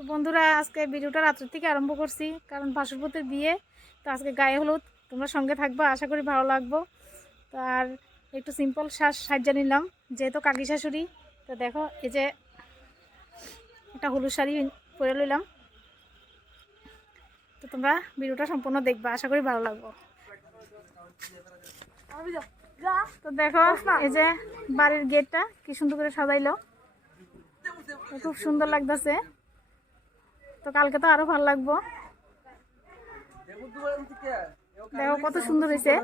তো বন্ধুরা আজকে ভিডিওটা রাত্র থেকে আরম্ভ করছি, কারণ ভাসুরপুতের বিয়ে। তো আজকে গায়ে হলুদ, তোমরা সঙ্গে থাকবা, আশা করি ভালো লাগবো। তো আর একটু সিম্পল সাজা নিলাম, যেহেতু কাকি শাশুড়ি। তো দেখো এই যে একটা হলুদ শাড়ি পরে লইলাম। তো তোমরা ভিডিওটা সম্পূর্ণ দেখবা, আশা করি ভালো লাগবো। তো দেখো এই যে বাড়ির গেটটা কি সুন্দর করে সাজাইলো, খুব সুন্দর লাগতেছে। তো কালকে তো আরো ভালো লাগবো। দেখো কত সুন্দর হয়েছে।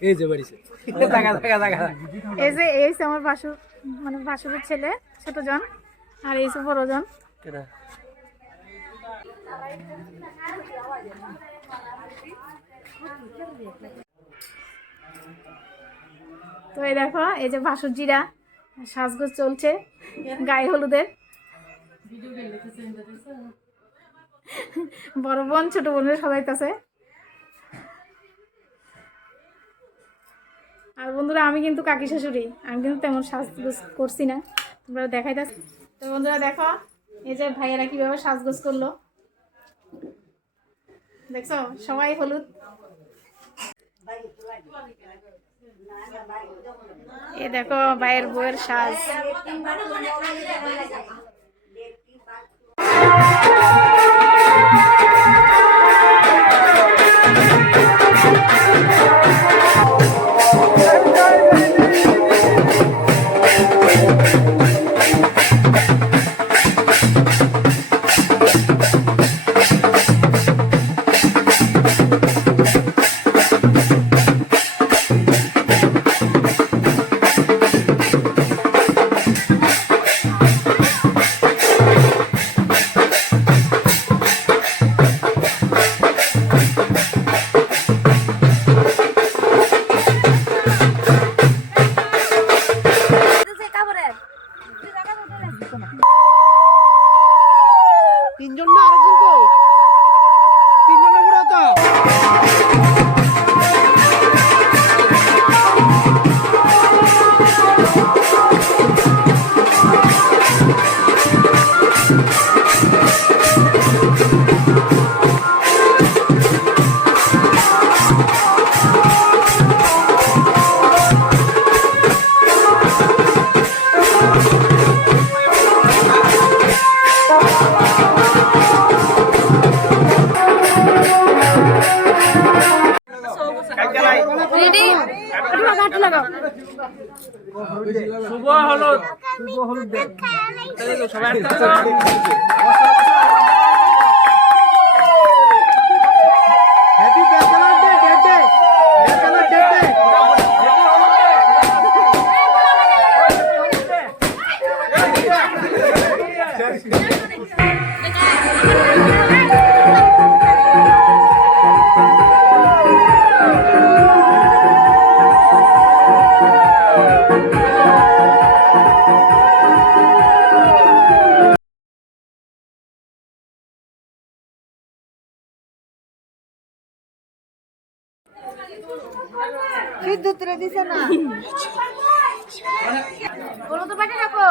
এই যে আমার ভাসুর, মানে ভাসুরের ছেলে ছোট জন, আর এই যে বড় জন। তো এই দেখো এই যে ভাসুরজিরা সাজগোজ চলছে গায়ে হলুদের। বড় বোন ছোট বোনের সবাইতেছে। আর বন্ধুরা আমি কিন্তু কাকি শাশুড়ি, আমি কিন্তু তেমন সাজগোজ করছি না, তোমরা দেখাইতেছি। তো বন্ধুরা দেখো এই যে ভাইয়েরা কিভাবে সাজগোজ করলো, দেখছো সবাই হলুদ। এ দেখো ভাইয়ের বউয়ের সাজ। তিনজন না আরেকজন কো তিনজনের পুরো তো শুভ হলুদ সবাই happy bachelor day date day bachelor date day বিদ্যুৎ রে দিছে না বলো তো পাঠিয়ে রাখো